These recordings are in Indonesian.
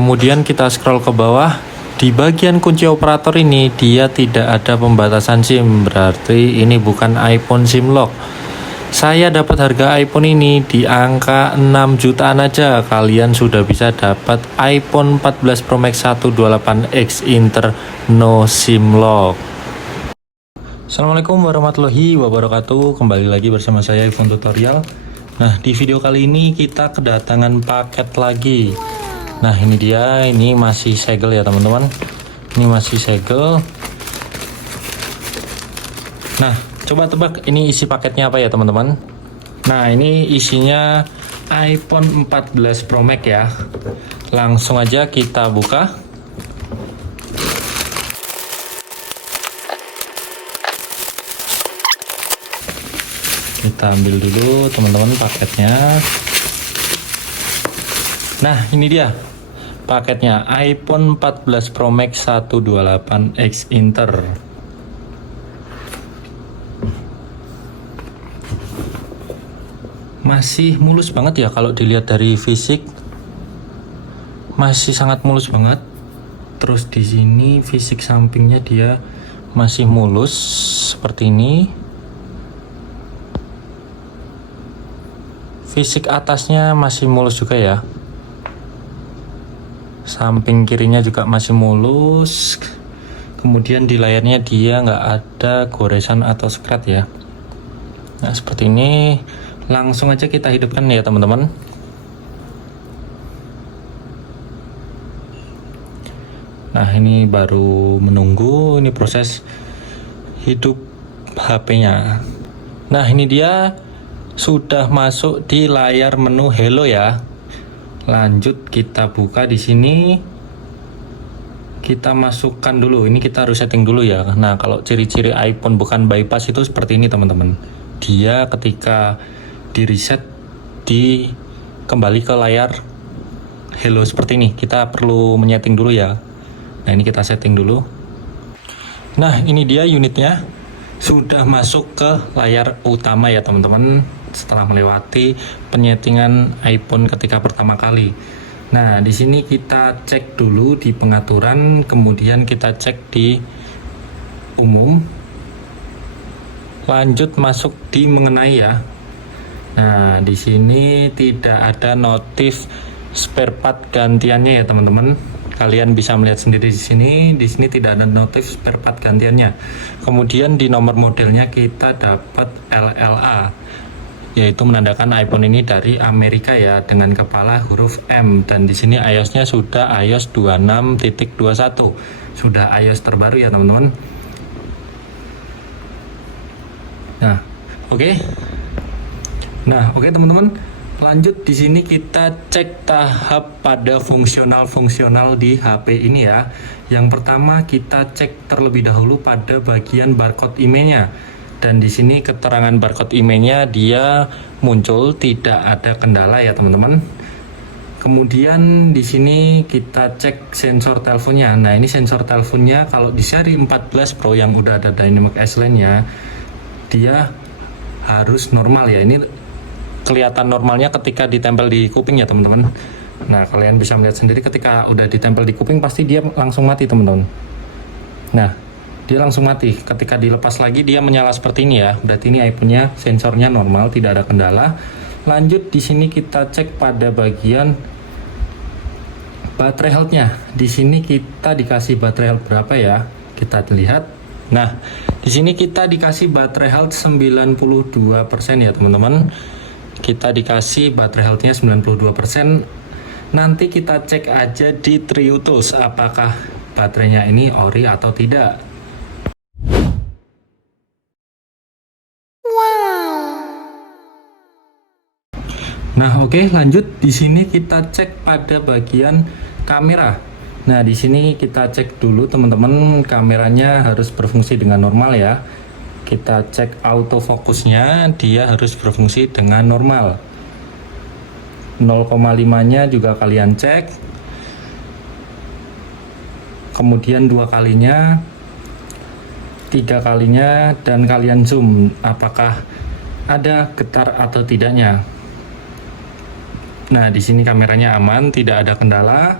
kemudian kita scroll ke bawah. Di bagian kunci operator ini dia tidak ada pembatasan SIM, berarti ini bukan iPhone SIM lock. Saya dapat harga iPhone ini di angka 6 jutaan aja. Kalian sudah bisa dapat iPhone 14 Pro Max 128X Inter no SIM lock. Assalamualaikum warahmatullahi wabarakatuh. Kembali lagi bersama saya iPhone Tutorial. Nah, di video kali ini kita kedatangan paket lagi. Nah, ini dia, ini masih segel ya teman-teman. Ini masih segel. Nah, coba tebak ini isi paketnya apa ya teman-teman? Nah, ini isinya iPhone 14 Pro Max ya. Langsung aja kita buka. Kita ambil dulu teman-teman paketnya. Nah, ini dia paketnya, iPhone 14 Pro Max 128X Inter. Masih mulus banget ya kalau dilihat dari fisik. Masih sangat mulus banget. Terus di sini fisik sampingnya dia masih mulus seperti ini. Fisik atasnya masih mulus juga ya. Samping kirinya juga masih mulus. Kemudian di layarnya dia nggak ada goresan atau scratch ya. Nah, seperti ini. Langsung aja kita hidupkan ya teman-teman. Nah, ini baru menunggu, ini proses hidup HP-nya. Nah, ini dia sudah masuk di layar menu Hello ya. Lanjut kita buka di sini. Kita masukkan dulu. Ini kita harus setting dulu ya. Nah, kalau ciri-ciri iPhone bukan bypass itu seperti ini teman-teman. Dia ketika di reset kembali ke layar Hello seperti ini. Kita perlu menyeting dulu ya. Nah, ini kita setting dulu. Nah, ini dia unitnya sudah masuk ke layar utama ya teman-teman, setelah melewati penyetingan iPhone ketika pertama kali. Nah, di sini kita cek dulu di pengaturan, kemudian kita cek di umum, lanjut masuk di mengenai ya. Nah, di sini tidak ada notif spare part gantiannya ya teman-teman. Kalian bisa melihat sendiri di sini. Di sini tidak ada notif spare part gantiannya. Kemudian di nomor modelnya kita dapat LLA, yaitu menandakan iPhone ini dari Amerika ya, dengan kepala huruf M. Dan di sini iOS-nya sudah iOS 26.21. Sudah iOS terbaru ya teman-teman. Nah, oke. Nah, oke teman-teman, lanjut di sini kita cek tahap pada fungsional di HP ini ya. Yang pertama kita cek terlebih dahulu pada bagian barcode IMEI-nya. Dan di sini keterangan barcode IMEI-nya dia muncul, tidak ada kendala ya teman-teman. Kemudian di sini kita cek sensor teleponnya. Nah, ini sensor teleponnya kalau di seri 14 Pro yang udah ada Dynamic Island-nya, dia harus normal ya. Ini kelihatan normalnya ketika ditempel di kuping ya teman-teman. Nah, kalian bisa melihat sendiri ketika udah ditempel di kuping pasti dia langsung mati teman-teman. Nah, dia langsung mati. Ketika dilepas lagi dia menyala seperti ini ya. Berarti ini iPhone-nya sensornya normal, tidak ada kendala. Lanjut di sini kita cek pada bagian baterai health-nya. Di sini kita dikasih baterai health berapa ya? Kita lihat. Nah, di sini kita dikasih baterai health 92% ya teman-teman. Kita dikasih baterai health-nya 92%. Nanti kita cek aja di TrueTools apakah baterainya ini ori atau tidak. Nah, oke, lanjut di sini kita cek pada bagian kamera. Nah, di sini kita cek dulu teman-teman, kameranya harus berfungsi dengan normal ya. Kita cek autofokusnya, dia harus berfungsi dengan normal. 0,5-nya juga kalian cek. Kemudian 2 kalinya, 3 kalinya, dan kalian zoom apakah ada getar atau tidaknya. Nah, di sini kameranya aman, tidak ada kendala.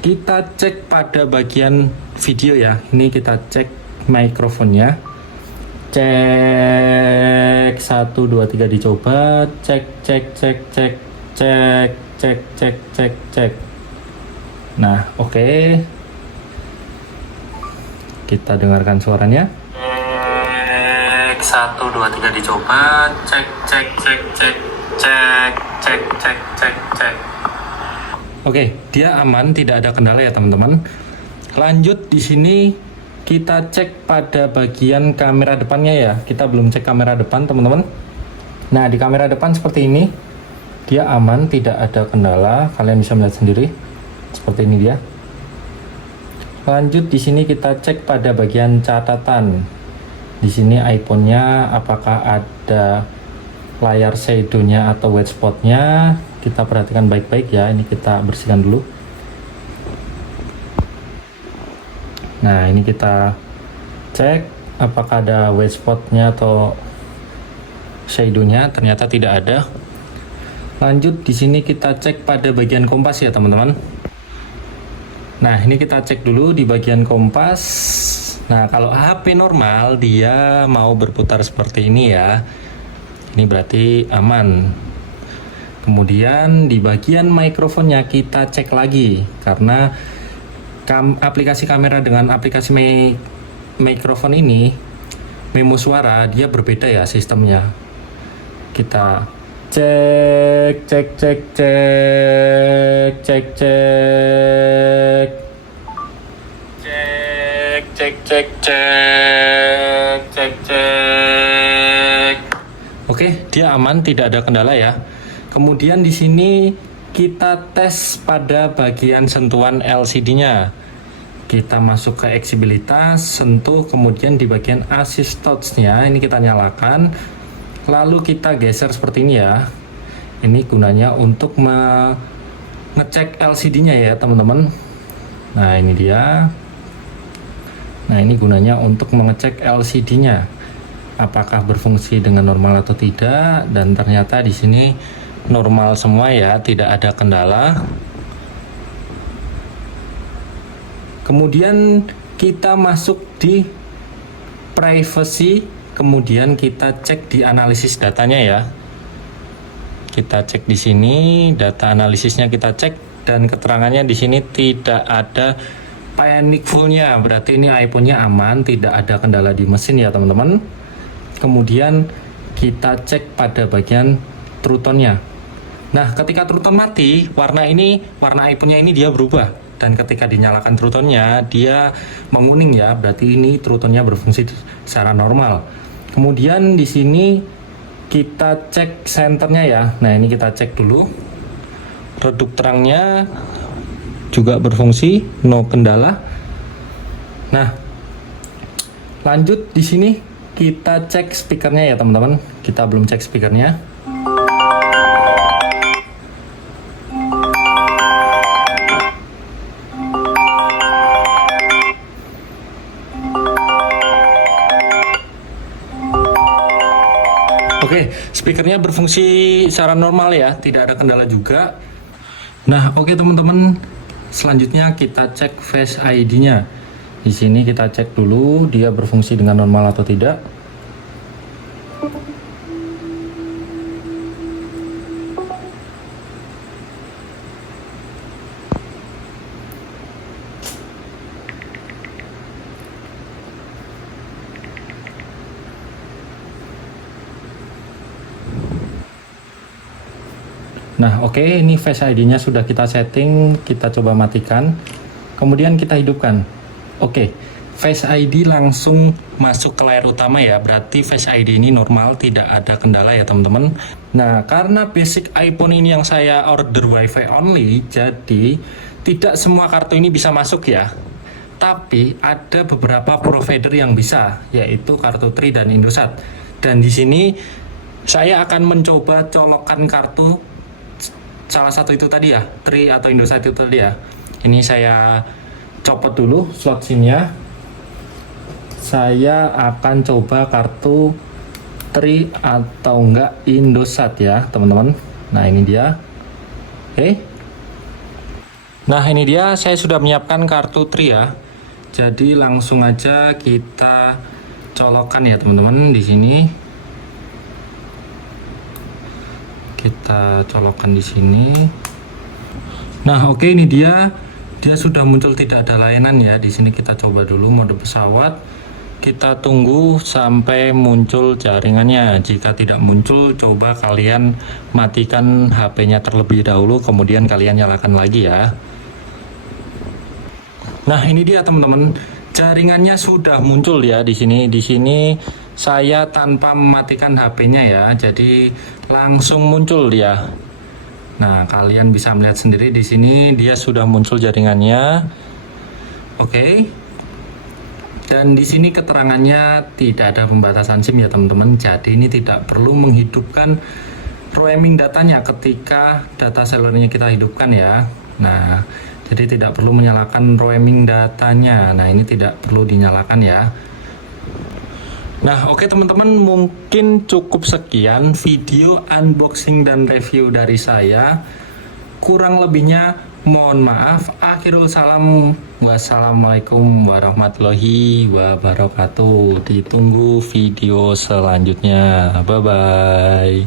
kita cek pada bagian video ya. Ini kita cek mikrofonnya. Cek 1 2 3 dicoba. Cek. Nah, oke. Kita dengarkan suaranya. Cek 1 2 3 dicoba. Cek. Oke, dia aman, tidak ada kendala ya teman-teman. Lanjut di sini kita cek pada bagian kamera depannya ya. Kita belum cek kamera depan teman-teman. Nah, di kamera depan seperti ini. Dia aman, tidak ada kendala. Kalian bisa melihat sendiri. Seperti ini dia. Lanjut di sini kita cek pada bagian catatan. Di sini iPhone-nya apakah ada layar shadow-nya atau white spot-nya. Kita perhatikan baik-baik ya. Ini kita bersihkan dulu. Nah, ini kita cek apakah ada white spot-nya atau shadow-nya. Ternyata tidak ada. Lanjut di sini kita cek pada bagian kompas ya teman-teman. Nah, ini kita cek dulu di bagian kompas. Nah, kalau HP normal dia mau berputar seperti ini ya. Ini berarti aman. Kemudian di bagian mikrofonnya kita cek lagi karena aplikasi kamera dengan aplikasi mikrofon ini memo suara dia berbeda ya sistemnya. Kita cek. Oke, dia aman, tidak ada kendala ya. Kemudian di sini kita tes pada bagian sentuhan LCD-nya. Kita masuk ke eksibilitas, sentuh, kemudian di bagian assist touch-nya ini kita nyalakan. Lalu kita geser seperti ini ya. Ini gunanya untuk ngecek LCD-nya ya teman-teman. Nah, ini dia. Nah, ini gunanya untuk mengecek LCD-nya. Apakah berfungsi dengan normal atau tidak, dan ternyata di sini normal semua ya, tidak ada kendala. Kemudian kita masuk di privacy, kemudian kita cek di analisis datanya ya. Kita cek di sini, data analisisnya kita cek, dan keterangannya di sini tidak ada panic full-nya, berarti ini iPhone-nya aman, tidak ada kendala di mesin ya teman-teman. Kemudian kita cek pada bagian True Tone-nya. Nah, ketika True Tone mati, warna iPhone-nya ini dia berubah, dan ketika dinyalakan True Tone-nya dia menguning ya, berarti ini True Tone-nya berfungsi secara normal. Kemudian di sini kita cek senternya ya. Nah, ini kita cek dulu. Redup terangnya juga berfungsi, no kendala. Nah, lanjut di sini kita cek speakernya ya teman-teman. Kita belum cek speakernya. Oke, speakernya berfungsi secara normal ya, tidak ada kendala juga. Nah, oke teman-teman, selanjutnya kita cek Face ID-nya. Di sini kita cek dulu dia berfungsi dengan normal atau tidak. Nah, oke, ini Face ID-nya sudah kita setting, kita coba matikan. Kemudian kita hidupkan. Oke, Face ID langsung masuk ke layar utama ya, berarti Face ID ini normal, tidak ada kendala ya teman-teman. Nah, karena basic iPhone ini yang saya order WiFi only, jadi tidak semua kartu ini bisa masuk ya. Tapi ada beberapa provider yang bisa, yaitu kartu Tri dan Indosat. Dan di sini saya akan mencoba colokan kartu salah satu itu tadi ya, Tri atau Indosat itu tadi ya. Ini saya copot dulu slot SIM-nya. Saya akan coba kartu Tri atau enggak Indosat ya teman-teman. Nah, ini dia. Oke. Nah, ini dia, saya sudah menyiapkan kartu Tri ya. Jadi langsung aja kita colokkan ya teman-teman di sini. Kita colokkan di sini. Nah, oke, ini dia sudah muncul tidak ada layanan ya. Di sini kita coba dulu mode pesawat. Kita tunggu sampai muncul jaringannya. Jika tidak muncul, coba kalian matikan HP-nya terlebih dahulu, kemudian kalian nyalakan lagi ya. Nah, ini dia teman-teman, jaringannya sudah muncul ya di sini. Di sini saya tanpa mematikan HP-nya ya, jadi langsung muncul dia. Nah, kalian bisa melihat sendiri di sini dia sudah muncul jaringannya. Oke. Dan di sini keterangannya tidak ada pembatasan SIM ya teman-teman. Jadi ini tidak perlu menghidupkan roaming datanya ketika data selulernya kita hidupkan ya. Nah, jadi tidak perlu menyalakan roaming datanya. Nah, ini tidak perlu dinyalakan ya. Nah, oke teman-teman, mungkin cukup sekian video unboxing dan review dari saya. Kurang lebihnya mohon maaf. Akhirul salam. Wassalamualaikum warahmatullahi wabarakatuh. Ditunggu video selanjutnya. Bye-bye.